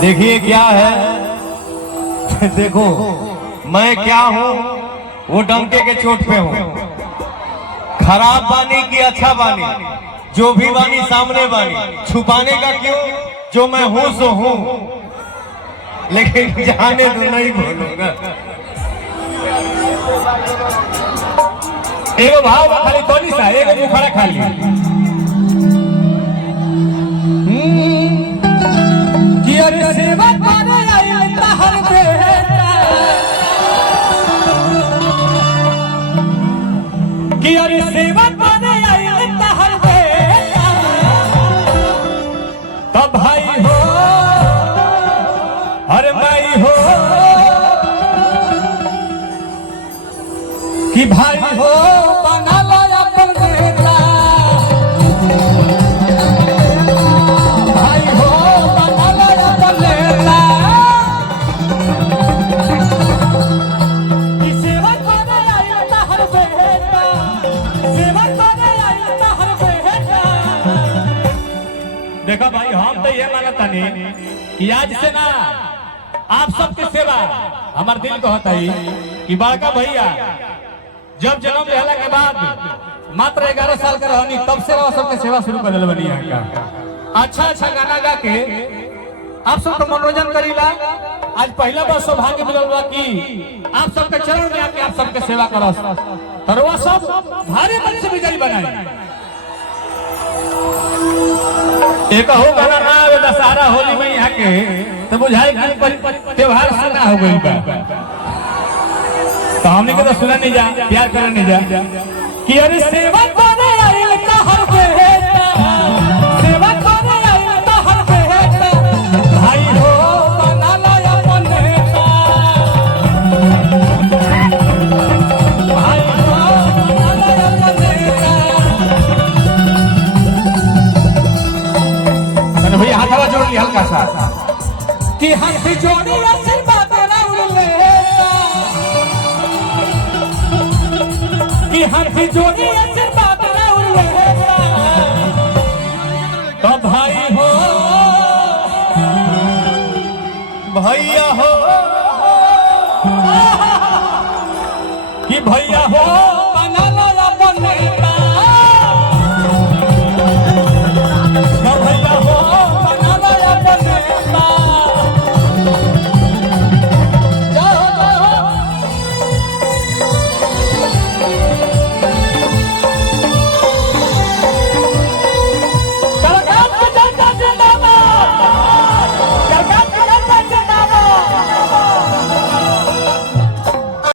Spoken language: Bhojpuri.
देखिए क्या है देखो मैं क्या हूँ, वो डंके के चोट पे हूँ। खराब बानी की अच्छा बानी, जो भी बानी सामने बानी, छुपाने का क्यों, जो मैं हूँ सो हूँ, लेकिन जाने तो नहीं बोलूंगा। एगो भाव खाली कोनी सा, एगो मुखड़ा खाली सेवा करे आई तहर बेटा कि अरे सेवा करे आई तहर बेटा तब भाई हो अरे भाई हो कि भाई हो बना लो अपन बेटा देखा भाई हम तो ये मानता नहीं कि आज से ना आप सबके सेवा हमारे दिल को होता ही कि बड़का भैया जब जन्म लेला के बाद मात्र 11 साल का रहनी तब से वो सबके सेवा शुरू कर दिल बनी का अच्छा अच्छा गाना गा के आप सबको मनोरंजन करीला। आज पहला बार सौभाग्य मिलल बा कि आप सबके चरण में आके आप सबके सेवा करस और वो सब भारी मन से विजयी बनाए। एक हो गाना ना आवे दशहरा होली में यहाँ के तो बुझाई त्योहार से ना हो गई बा तो हमने के तो सुना नहीं जा, प्यार करने नहीं जा कि अरे सेवा करे आई तहर बेटा, सेवा करे आई तहर बेटा भाई हो बना लो अपन बेटा, भाई हो बना लो अपन बेटा। भैया हाथ जोड़ लिया हल्का सा कि हाथ जोड़ी आशीर्वाद कि हाथ जोड़ी आशीर्वाद तो भाई हो भैया हो कि भैया हो